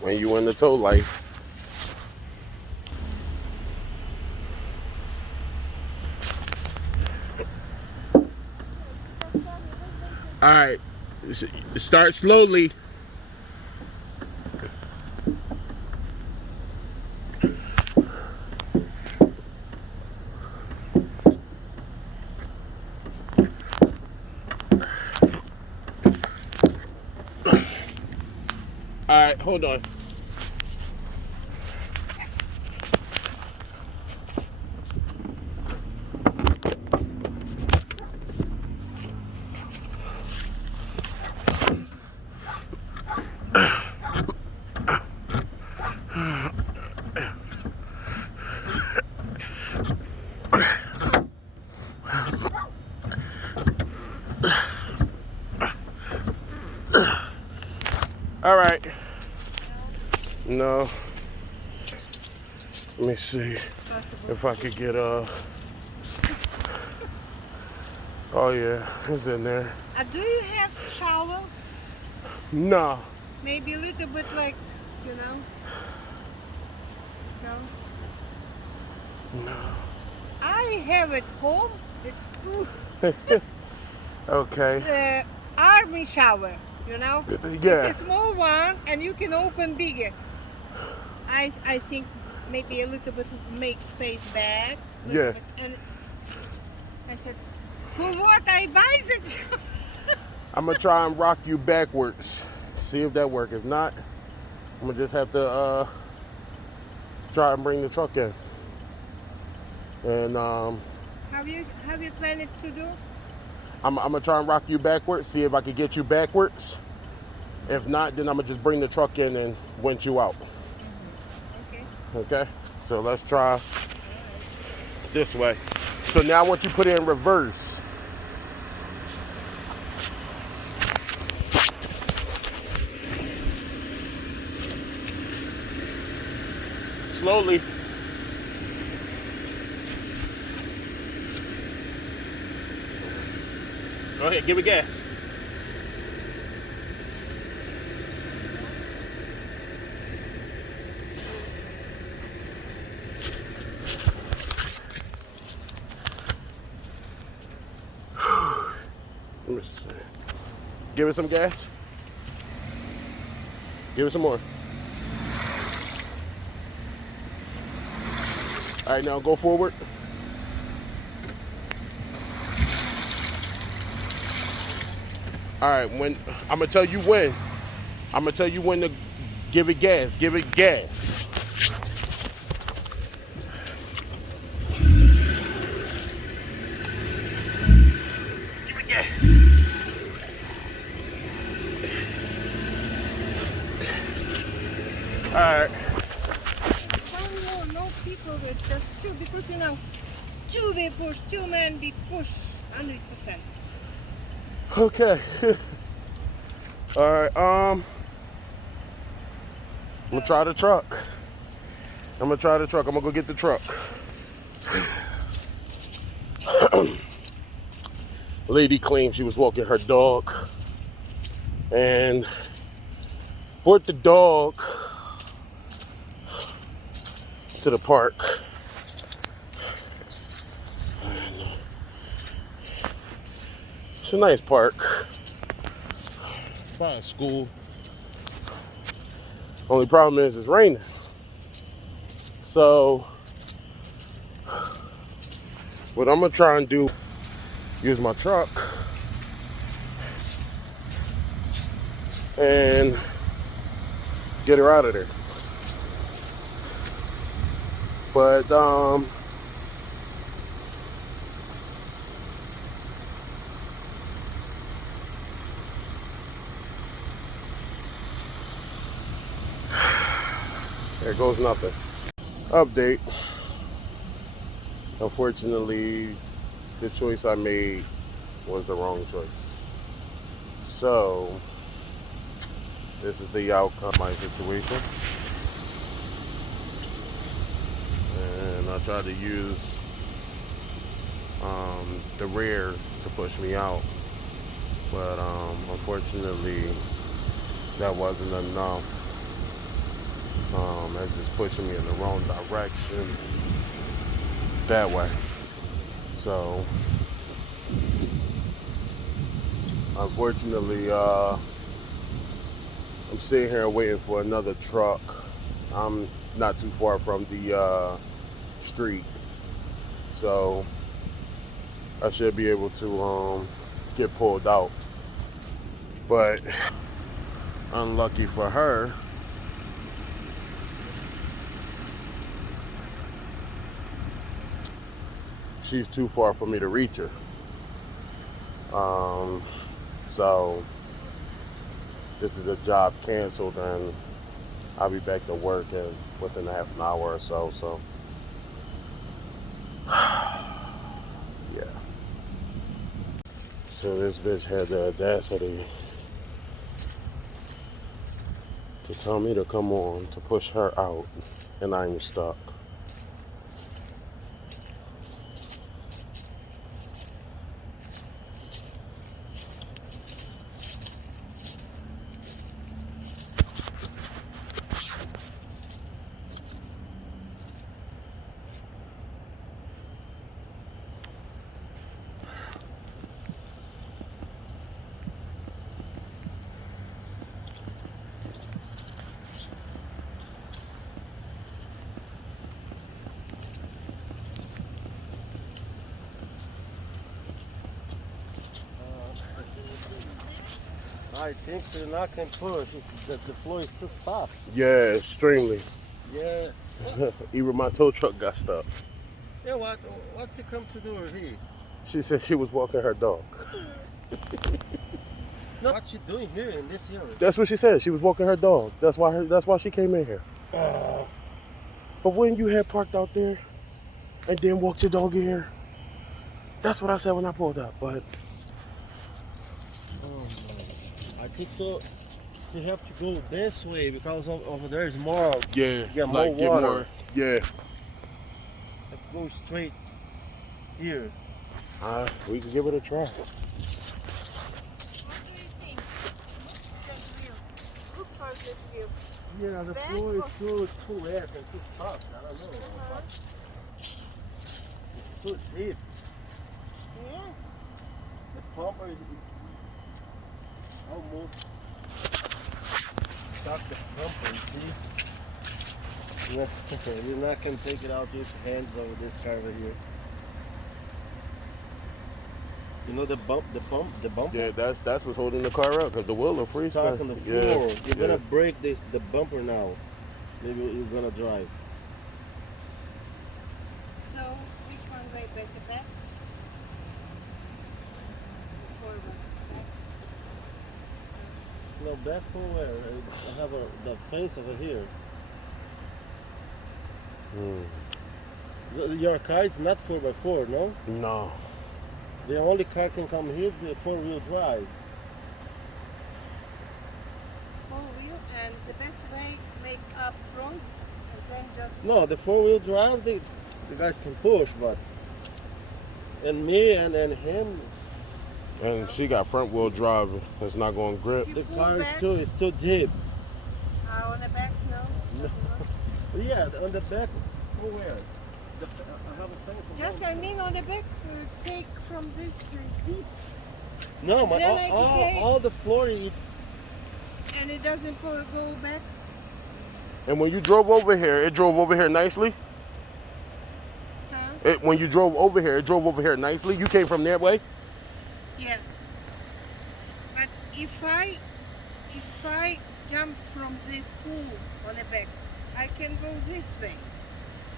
When you in the tow life. All right, start slowly. All right, hold on. All right. No. Let me see if I could get Oh yeah, it's in there. Do you have shower? No. Maybe a little bit like, No. No. I have at home. It's Okay. the army shower. Yeah. It's a small one, and you can open bigger. I think maybe a little bit make space back. Yeah. Bit, and I said, for what I buy the shower? I'm gonna try and rock you backwards. See if that works. If not, I'm gonna just have to try and bring the truck in. And Have you planned to do? I'm gonna try and rock you backwards. See if I can get you backwards. If not, then I'm gonna just bring the truck in and winch you out. Okay. Okay. So let's try this way. So now I want you to put it in reverse. Slowly. Go ahead, give it gas. Let me see. Give it some gas. Give it some more. All right, now go forward. All right, when I'm gonna tell you when. I'm gonna tell you when to give it gas. Give it gas. Give it gas. All right. No people with just two because two they push, two men they push 100%. Okay. All right. I'm gonna try the truck. I'm gonna go get the truck. Lady claimed she was walking her dog and brought the dog to the park. It's a nice park. It's by a school. Only problem is it's raining. So what I'm gonna try and do, use my truck and get her out of there. But there goes nothing. Update. Unfortunately, the choice I made was the wrong choice. So, this is the outcome of my situation. And I tried to use the rear to push me out. But unfortunately, that wasn't enough. It's just pushing me in the wrong direction that way. So, unfortunately, I'm sitting here waiting for another truck. I'm not too far from the street, so I should be able to get pulled out. But unlucky for her, she's too far for me to reach her. So this is a job canceled, and I'll be back to work within a half an hour or so. So yeah. So this bitch had the audacity to tell me to come on to push her out, and I'm stuck. I think they're not can push. The floor is too soft. Yeah, extremely. Yeah. Even my tow truck got stuck. Yeah. What's it come to do here? She said she was walking her dog. No. What's she doing here in this area? That's what she said. She was walking her dog. That's why she came in here. But when you had parked out there and then walked your dog in here, that's what I said when I pulled up. But I think so. You have to go this way because over there is more. yeah, More water. Yeah. Have to go straight here. We can give it a try. What do you think? That wheel. Look for that wheel. Yeah, the Back floor or- is too wet and too soft. I don't know. It's too deep. Yeah. The pumper is almost stuck the pumper, you see? We're not gonna take it out with hands over this car over here. You know the bumper? Yeah, that's what's holding the car up, because the wheel will freeze. Stuck on the floor. Yeah, You're gonna break the bumper now. Maybe you're gonna drive. So, which one way better, back? Forward, back? No, back for where? I have the fence over here. Your car is not 4x4, no? No. The only car can come here is the 4-wheel drive. 4-wheel, and the best way, make up front, and then just... No, the 4-wheel drive, the guys can push, but and me and him, And she got front wheel drive. It's not going to grip. the pull car back? is too deep. On the back, no? Yeah, on the back. Oh, where? I have a fence. Just, I mean, on the back, take from this deep, No, my, Then I can take- all the floor it's and it doesn't go back. And when you drove over here, it drove over here nicely. Huh? When you drove over here, it drove over here nicely. You came from that way? Yeah. But if I jump from this pool on the back, I can go this way.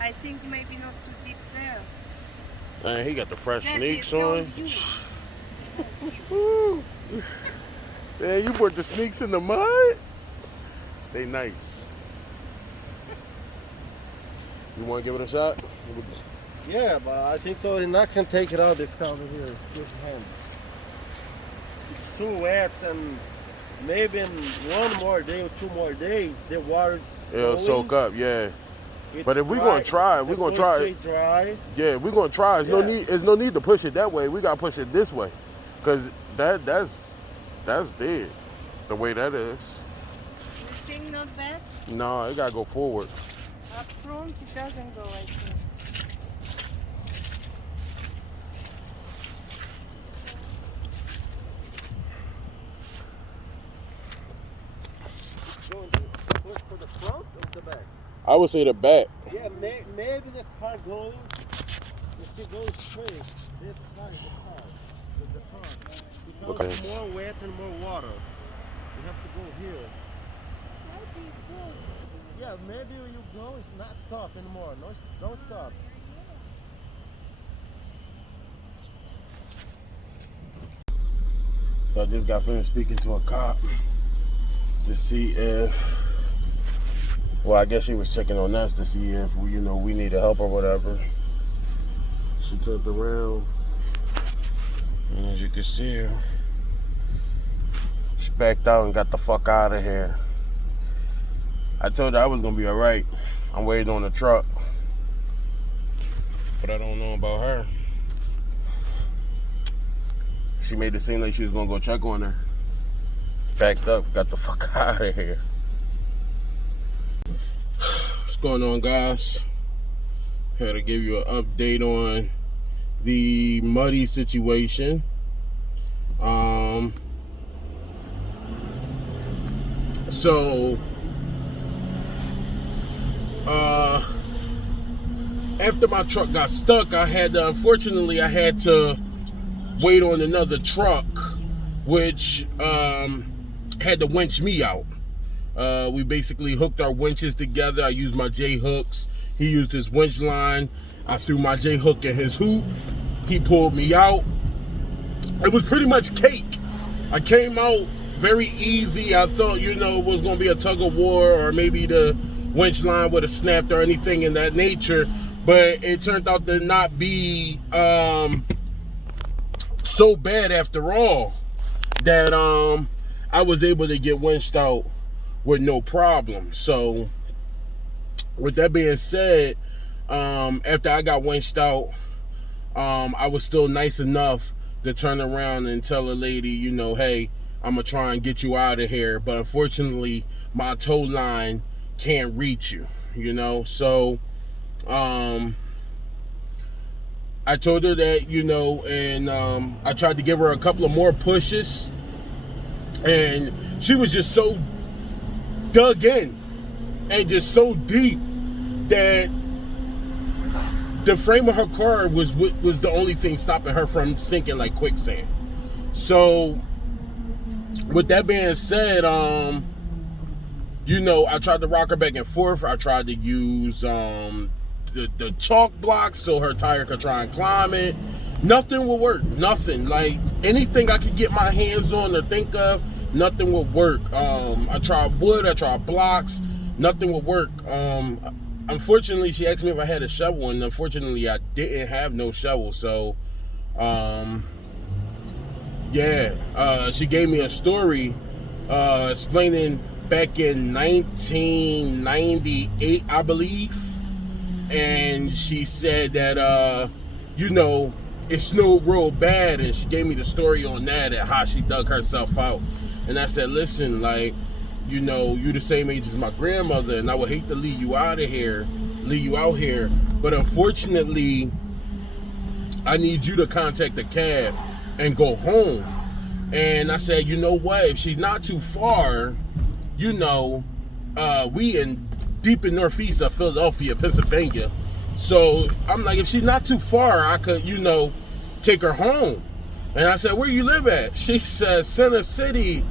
I think maybe not too deep there. Man, he got the fresh That sneaks is on. you. Woo. Yeah, you put the sneaks in the mud? They nice. You want to give it a shot? yeah, but I think so. You're not can take it out this car over here with hand. It's too wet, and maybe in one more day or 2 more days the water's It'll going. soak up, yeah. It's But if we're dry. gonna try it, we're gonna try it. Dry. Yeah, we're gonna try. There's no Yeah. need. There's no need to push it that way. We gotta push it this way, cause that's dead. The way that is. You think not bad? No, it gotta go forward. Up front it doesn't go, I think. Going push for the front or the back? I would say the back. Yeah, maybe the car goes. If it goes straight, this side, the front, becomes Okay. more wet and more water. You have to go here. Yeah, maybe you go, it's not stop anymore. No, don't stop. So I just got finished speaking to a cop to see if, well, I guess she was checking on us to see if we, we needed help or whatever. She turned around, and as you can see her, she backed out and got the fuck out of here. I told her I was gonna be all right. I'm waiting on the truck, but I don't know about her. She made it seem like she was gonna go check on her. Backed up, got the fuck out of here. What's going on, guys? Here to give you an update on the muddy situation. So after my truck got stuck, unfortunately I had to wait on another truck, which had to winch me out. We basically hooked our winches together. I used my J-hooks. He used his winch line. I threw my J-hook in his hoop. He pulled me out. It was pretty much cake. I came out very easy. I thought, it was going to be a tug of war, or maybe the winch line would have snapped or anything in that nature. But it turned out to not be so bad after all, that I was able to get winched out with no problem. So with that being said, after I got winched out, I was still nice enough to turn around and tell a lady, hey, I'm gonna try and get you out of here, but unfortunately my tow line can't reach you, so I told her that, and I tried to give her a couple of more pushes, and she was just so dug in and just so deep that the frame of her car was the only thing stopping her from sinking like quicksand. So with that being said, I tried to rock her back and forth. I tried to use the chalk blocks so her tire could try and climb it. Nothing would work. Nothing. Like anything I could get my hands on or think of, nothing would work. I tried wood, I tried blocks, nothing would work. Unfortunately, she asked me if I had a shovel, and unfortunately I didn't have no shovel. So she gave me a story explaining back in 1998, I believe. And she said that, it snowed real bad. And she gave me the story on that and how she dug herself out. And I said, listen, you the same age as my grandmother, and I would hate to leave you out here. But unfortunately, I need you to contact the cab and go home. And I said, you know what? If she's not too far, we deep in northeast of Philadelphia, Pennsylvania. So I'm like, if she's not too far, I could, take her home. And I said, where you live at? She said, Center City,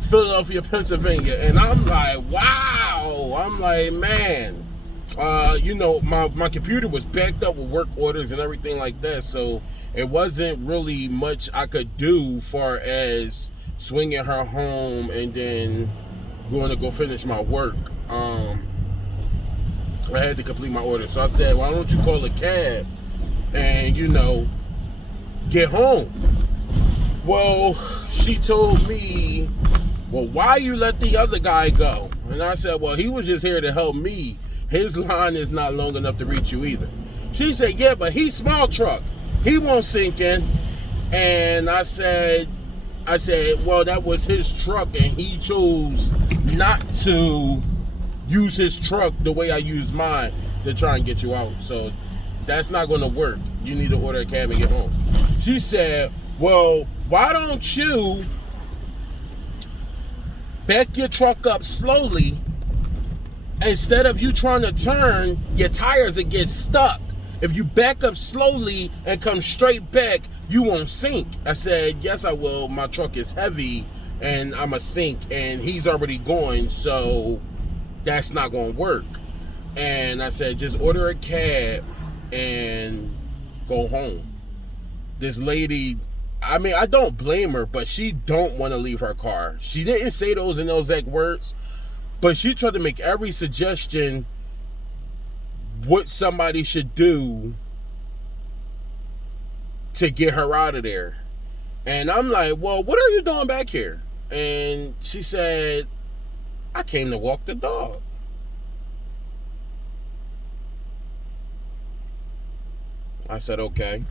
Philadelphia, Pennsylvania. And I'm like, wow. I'm like, man, my computer was backed up with work orders and everything like that. So it wasn't really much I could do far as swinging her home and then going to go finish my work. I had to complete my order. So I said, why don't you call a cab and, get home? Well, she told me, well, why you let the other guy go? And I said, well, he was just here to help me his line is not long enough to reach you either. She said, yeah, but he's small truck. He won't sink in. And I said, well, that was his truck, and he chose not to use his truck the way I use mine to try and get you out. So that's not going to work. You need to order a cab and get home. She said, well, why don't you back your truck up slowly? Instead of you trying to turn, your tires will get stuck. If you back up slowly and come straight back, you won't sink. I said, yes, I will. My truck is heavy and I'm a sink, and he's already going, so that's not going to work. And I said, just order a cab and go home. This lady, I mean, I don't blame her, but she don't want to leave her car. She didn't say those in those exact words, but she tried to make every suggestion what somebody should do to get her out of there. And I'm like, well, what are you doing back here? And she said, I came to walk the dog. I said, okay.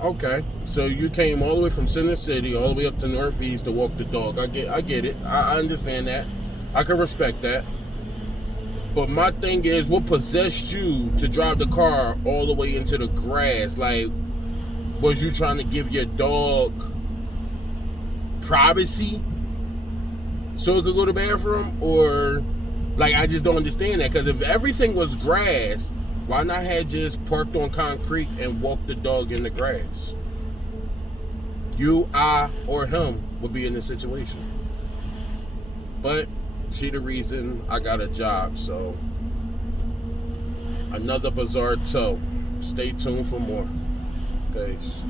Okay, so you came all the way from Center City all the way up to Northeast to walk the dog. I get it. I understand that. I can respect that. But my thing is, what possessed you to drive the car all the way into the grass? Like, was you trying to give your dog privacy so it could go to the bathroom? Or, like, I just don't understand that. Because if everything was grass, why not have just parked on concrete and walked the dog in the grass? You, I, or him would be in this situation. But she the reason I got a job, so another bizarre tow. Stay tuned for more. Peace.